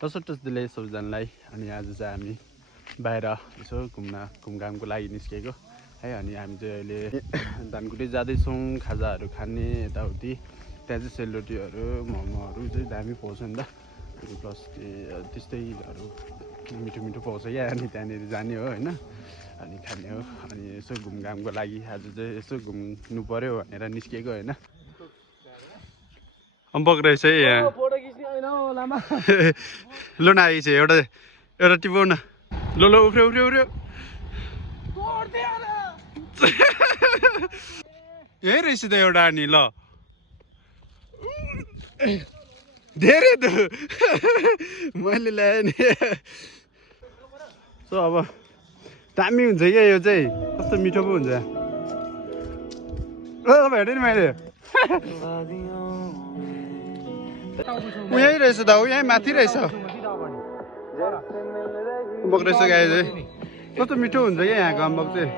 Toss दिले सबैजनालाई। अनि आज चाहिँ हामी बाहिर यसो घुमघामको लागि निस्केको है। अनि हामी चाहिँ अहिले धनकुटी जाँदैछौँ खाजाहरू खाने यताउति। त्यहाँ चाहिँ सेलरोटीहरू मोमोहरू चाहिँ दामी पाउँछ नि त। अनि प्लस त्यस्तैहरू मिठो मिठो पाउँछ क्या। अनि त्यहाँनिर जाने हो होइन, अनि खाने हो। अनि यसो घुमघामको लागि आज चाहिँ यसो घुम्नु पऱ्यो भनेर निस्केको होइन। अम्बक रहेछ है यहाँ। लो न आइछ एउटा टिपाउ न। लो उफ्रियो यही रहेछ त एउटा नि। ल धेरै त मैले ल्याएँ नि। सो अब दामी हुन्छ क्या यो चाहिँ, कस्तो मिठो पो हुन्छ। भेटेँ नि मैले। यहीँ रहेछ त, यहीँ माथि रहेछ। अम्बक रहेछ गाई चाहिँ, कस्तो मिठो हुन्छ क्या यहाँको अम्बक चाहिँ।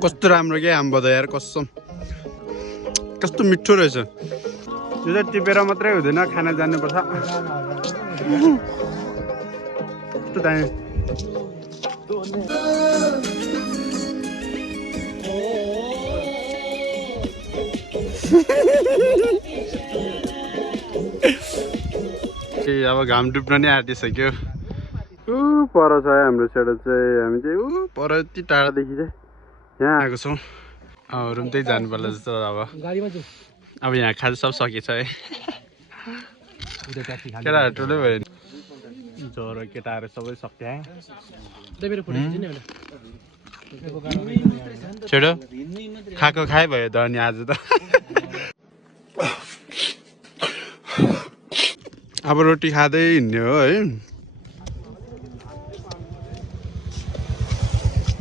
कस्तो राम्रो क्या अम्बक त यार, कसम कस्तो मिठो रहेछ। यो चाहिँ टिपेर मात्रै हुँदैन, खाना जानुपर्छ। कस्तो दामी। अब घाम डुब्न नै आँटिसक्यो। पर छ हाम्रो सेडो चाहिँ। हामी चाहिँ पर यति टाढादेखि चाहिँ यहाँ आएको छौँ। रुम त्यही जानु पर्ला जस्तो। अब यहाँ खाजा सब सकेछ है। केटाहरू टोलै भयो, ज्वरो केटाहरू सबै सक्यो। छेडो खाएको खाए भयो त। अनि आज त अब रोटी खाँदै हिँड्ने हो है।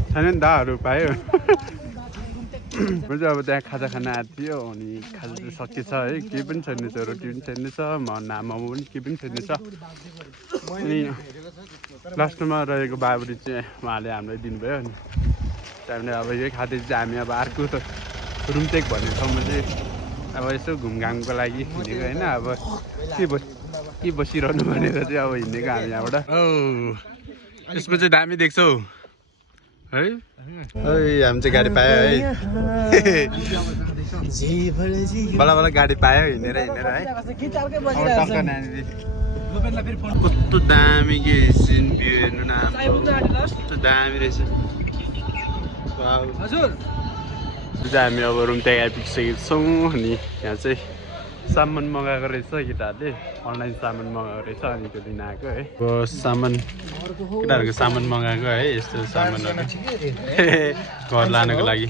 छैन नि दाहरू पायो। म चाहिँ अब त्यहाँ खाजा खान आएको थियो। अनि खाजा चाहिँ सकिएछ है, केही पनि छैन छ। रोटी पनि छैन छ, मोमो पनि केही पनि छैन छ। अनि लास्टमा रहेको बाबुरी चाहिँ उहाँले हामीलाई दिनुभयो। अनि हामीले अब यही खाँदै चाहिँ हामी अब अर्को त रुमटेक भन्ने ठाउँमा चाहिँ अब यसो घुमघामको लागि हिँडेको होइन। अब के बसिरहनु भनेर चाहिँ अब हिँडेको हामी यहाँबाट। यसमा चाहिँ दामी देख्छौ है। हामी चाहिँ गाडी पायो है। बल्ल बल्ल गाडी पायो हिँडेर है। कस्तो दामी के सिन भ्यू हेर्नु न, कस्तो दामी रहेछ। हामी अब रुम त्यहाँ आइपुगिसकेको छौँ। अनि यहाँ चाहिँ सामान मगाएको रहेछ केटाहरूले, अनलाइन सामान मगाएको रहेछ। अनि त्यो दिन आएको है। अब सामान केटाहरूको सामान मगाएको है, यस्तो सामानहरू घर लानुको लागि।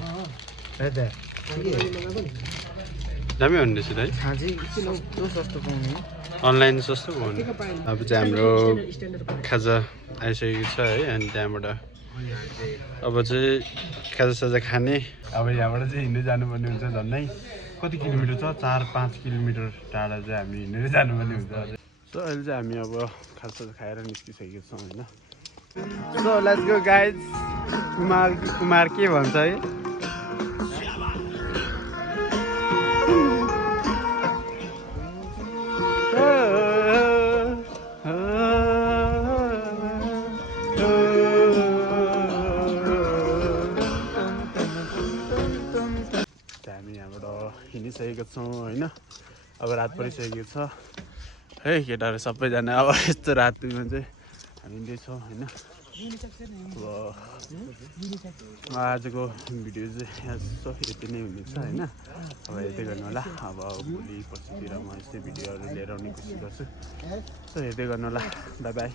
दामी हुने रहेछ त है, अनलाइन सस्तो पाउने। अब चाहिँ हाम्रो खाजा आइसकेको छ है। अनि त्यहाँबाट अब चाहिँ खाजा खाने। अब यहाँबाट चाहिँ हिँड्दै जानुपर्ने हुन्छ। झन्डै कति किलोमिटर छ, 4-5 किलोमिटर टाढा चाहिँ हामी हिँडेर जानुपर्ने हुन्छ। सो अहिले चाहिँ हामी अब खाजा खाएर निस्किसकेको छौँ होइन। So let's go guys. Kumar के भन्छ है। हामी यहाँबाट हिँडिसकेको छौँ होइन। अब रात परिसकेको छ है। केटाहरू सबैजना अब यस्तो रातमा चाहिँ हामी हिँड्दैछौँ होइन। अब आजको भिडियो चाहिँ यसो यति नै हुनेछ होइन। अब हेर्दै गर्नु होला। अब भोलि पर्सितिर म यस्तै भिडियोहरू लिएर आउने कोसिस गर्छु। सो हेर्दै गर्नु होला। By by.